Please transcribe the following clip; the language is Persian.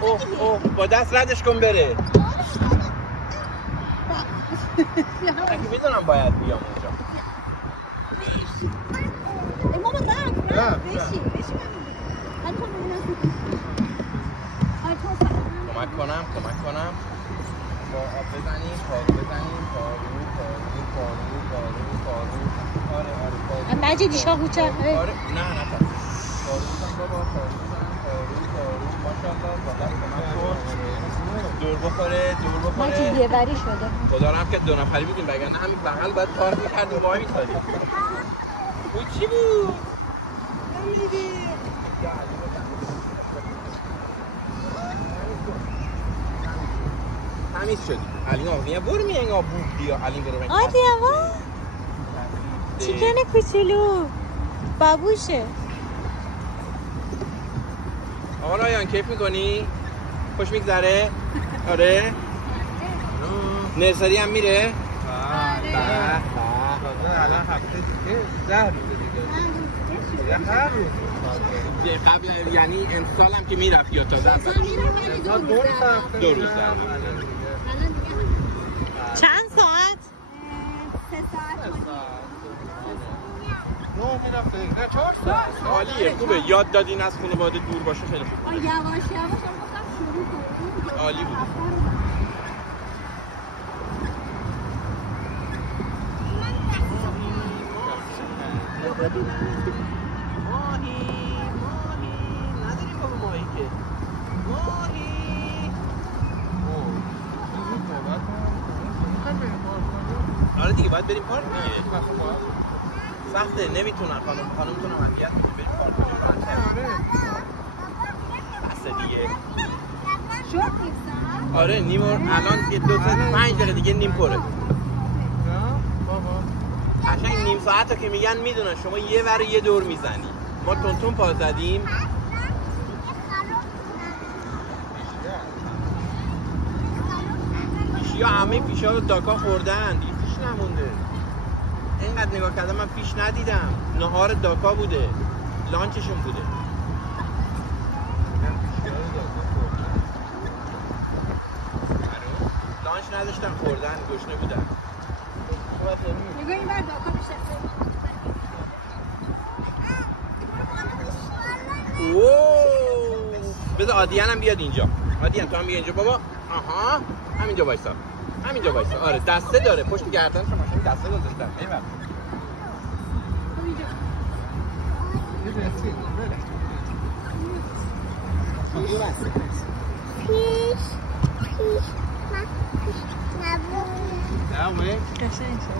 اوه با دست ردش کن بره. اگه میدونم باید بیام اونجا. ماما نه بشی کمک کنم با آب بزنیم پارو. آره مجیدی شاقوچه آره نه تا پارو بزن بابا پارو ماشاءالله بابا کمک کن دور بخوره مجید یه وری شده خدا رحم کرد 2 نفری بودیم وگرنه همین بغل باید پارک می‌کردیم وای می‌سادیم. اون چی بود؟ نمی‌دی تمیز شدی. علی آقا برو میانگا بود بیا علی برو بگم. آدی آقا چیکن کوچولو بابوشه. آقا رایان کیف میکنی؟ خوش میگذره؟ آره؟ نرسری هم میره؟ آره الان هفته دیگه 10 روز دیگه هر روز قبل یعنی امسال هم که میرفت یا تازه امسال میرفت 2 روز چند ساعت؟ 3 ساعت 9 میرفت نه 4 ساعت. عالیه خوبه یاد دادین از خانواده دور باشه خیلی خوبه. یواش هم گفتم شروع کنیم. عالی بود. ماهی نداریم بابا ماهی که آره دیگه باید بریم پارک دیگه. سخته نمیتونن خانمتون هم اذیت میشه بریم پارک کنیم. بسه دیگه شورت نیستم؟ آره نیم الان 2 تا 5 دقیقه دیگه نیم پره. قشنگ نیم ساعت که میگن میدونن شما یه ور یه دور میزنی. ما تون پا زدیم پیشیا همه پیشا رو داکا خوردن دیگه پیش نمونده. اینقدر نگاه کردم من پیش ندیدم. نهار داکا بوده لانچشون بوده. لانچ نداشتن خوردن گشنه بودن. نگاه این بر داکا بیشتر بذار آدیان هم بیاد اینجا. آدیان تو هم بیا اینجا بابا. آها همینجا وایسا آره دسته داره پشت گردن شما دسته گذاشتن. ایول پیش نبود نه اومه قشنگ شد.